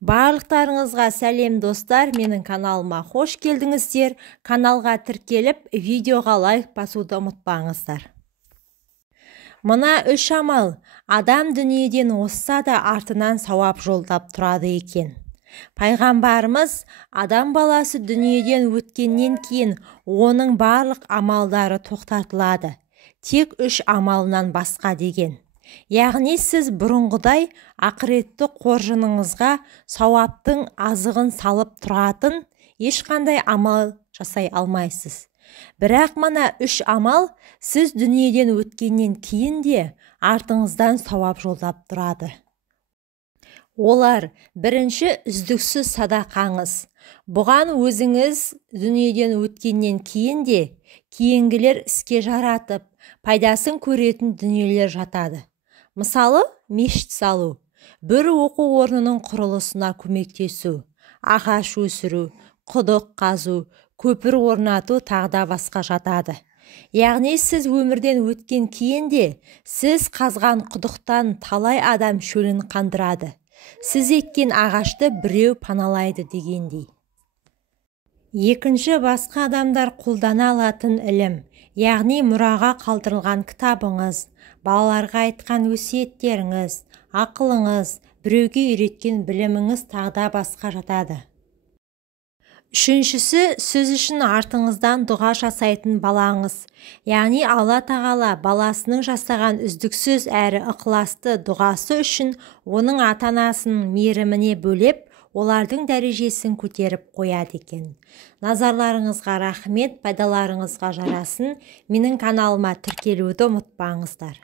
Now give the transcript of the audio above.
Барлықтарыңызға сәлем достар, менің каналыма хош келдіңіздер. Каналға тіркеліп, видеоға лайк басуды ұмытпаңыздар. Мына 3 амал адам дүниеден озса да артынан сауап жолдап тұрады екен. Пайғамбарымыз адам баласы дүниеден өткеннен кейін оның барлық амалдары тоқтатылады, тек 3 амалынан басқа деген. Яғни сіз бұрынғыдай ақыретті қоржыныңызға сауаптың азығын салып тұратын ешқандай амал жасай алмайсыз. Бірақ мына 3 амал сіз дүниеден өткеннен кейін де артыңыздан сауап жолдап тұрады. Олар: бірінші, үздіксіз садақаңыз. Бұған өзіңіз дүниеден өткеннен кейін де кейінгілер іске жаратып, пайдасын көретін дүниелер жатады. Мысалы, мешіт салу, бір оқу орнының құрылысына көмектесу, ағаш өсіру, құдық қазу, көпір орнату тағда басқа жатады. Яғни сіз өмірден өткен кейін де сіз қазған құдықтан талай адам шөлін қандырады. Сіз еккен ағашты біреу паналайды дегендей. Екінші, басқа адамдар қолдана алатын ілім, яғни мұраға қалдырылған кітабыңыз, балаларға айтқан өсиеттеріңіз, ақылыңыз, біреуге үйреткен біліміңіз тағда басқа жатады. Үшіншісі, сөз үшін артыңыздан дұға жасайтын балаңыз, яғни Алла тағала баласының жасаған үздіксіз әрі ықыласты дұғасы үшін оның ата-анасының мейіріміне бөлеп, олардың дәрежесін көтеріп қояды екен. Назарларыңызға рахмет, пайдаларыңызға жарасын. Менің каналыма тіркелуді ұмытпаңыздар.